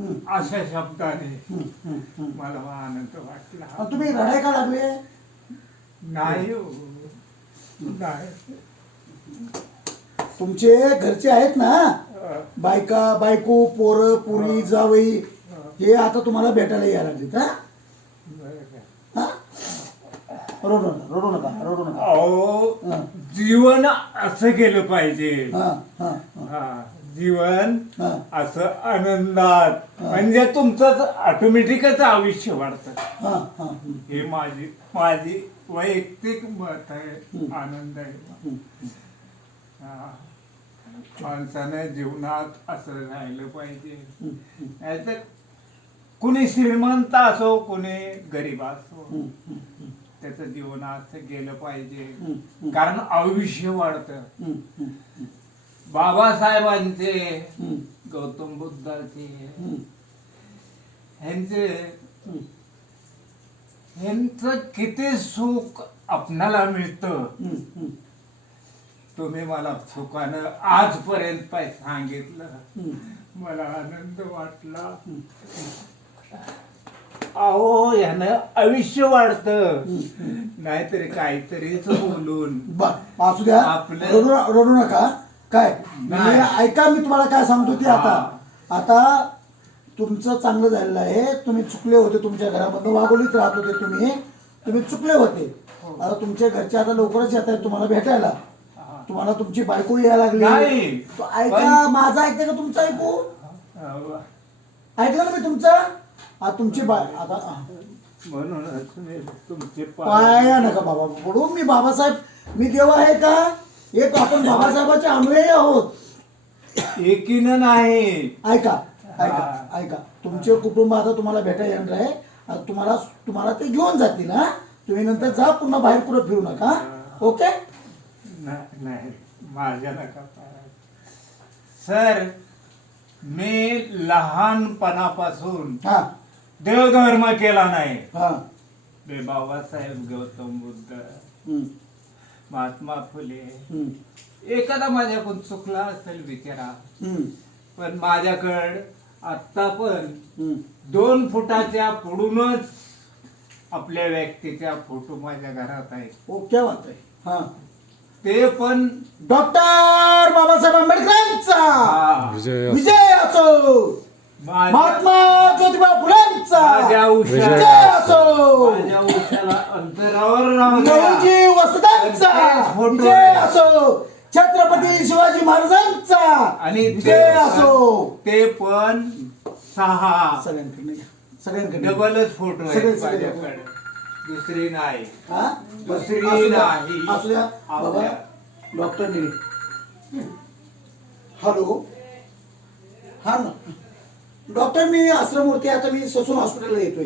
अशा शब्दाने मला आनंद वाटला. तुम्ही रडाय का लागले? नाही हो. नाही. तुमचे घरचे आहेत ना, बायको पोरं पुरी जावई, हे आता तुम्हाला भेटायला यायला लागलेत. हा, रडू नका. अहो, जीवन असं गेलं पाहिजे. जीवन असं आनंदात, म्हणजे तुमचं ऑटोमॅटिकच आयुष्य वाढतं. हे माझी वैयक्तिक मत आहे. आनंद आहे. माणसाने जीवनात असं राहिलं पाहिजे. नाहीतर कुणी श्रीमंत असो कुणी गरीब असो, त्याचं जीवन असं गेलं पाहिजे. कारण आयुष्य वाढतं. बाबासाहेबांचे, गौतम बुद्धाचे, ह्यांचं किती सुख आपणाला मिळतं. तुम्ही मला सुखानं आजपर्यंत सांगितलं, मला आनंद वाटला. अहो, यानं आयुष्य वाढतं. नाहीतरी काहीतरीच बोलून असू द्या, रडू नका. काय ऐका, मी तुम्हाला काय सांगतो ते, आता तुमचं चांगलं झालेलं आहे. तुम्ही चुकले होते, तुमच्या घरामधून वाघोलीत राहत होते, तुम्ही चुकले होते. आता तुमच्या घरचे आता लवकरच येत आहेत तुम्हाला भेटायला. तुम्हाला तुमची बायको यायला लागली. ऐका माझं, ऐकते का तुमचं? ऐकलं ना मी तुमचं. तुमची आता म्हणून तुमचे पाया नका बाबा पडू. मी बाबासाहेब, मी देव आहे का? एक आपण बाबासाहेबाचे अनुयायी आहोत. एकीनं नाही. ऐका, तुमचे कुटुंब आता तुम्हाला भेटायला येणार आहे. तुम्हाला ते घेऊन जातील. तुम्ही नंतर जा, पुन्हा बाहेर कुठं फिरू नका. ओके? नाही, माझ्या नका सर. मी लहानपणापासून देवधर्म केला नाही. मी बाबासाहेब, गौतम बुद्ध, महात्मा फुले, एखादा माझ्याकडून चुकला असेल विचारा, पण माझ्याकडं आत्ता पण 2 फुटाच्या पुढूनच आपल्या व्यक्तीच्या फोटो माझ्या घरात आहे. ओके बात आहे. ते पण डॉक्टर बाबासाहेब आंबेडकरांचा विजय असो, महात्मा ज्योतिबा फुलेंचा विजय असो, अंतरावर नवजी वसुदांचा विजय असो, छत्रपती शिवाजी महाराजांचा आणि विजय असो. ते पण 6 सगळ्यांकडे डबलच फोटो आहेत माझ्याकडे. दुसरी नाही. असू द्या बाबा. Doctor hello. हा ना डॉक्टर, मी आश्रममूर्ती. आता मी ससून हॉस्पिटलला येतोय.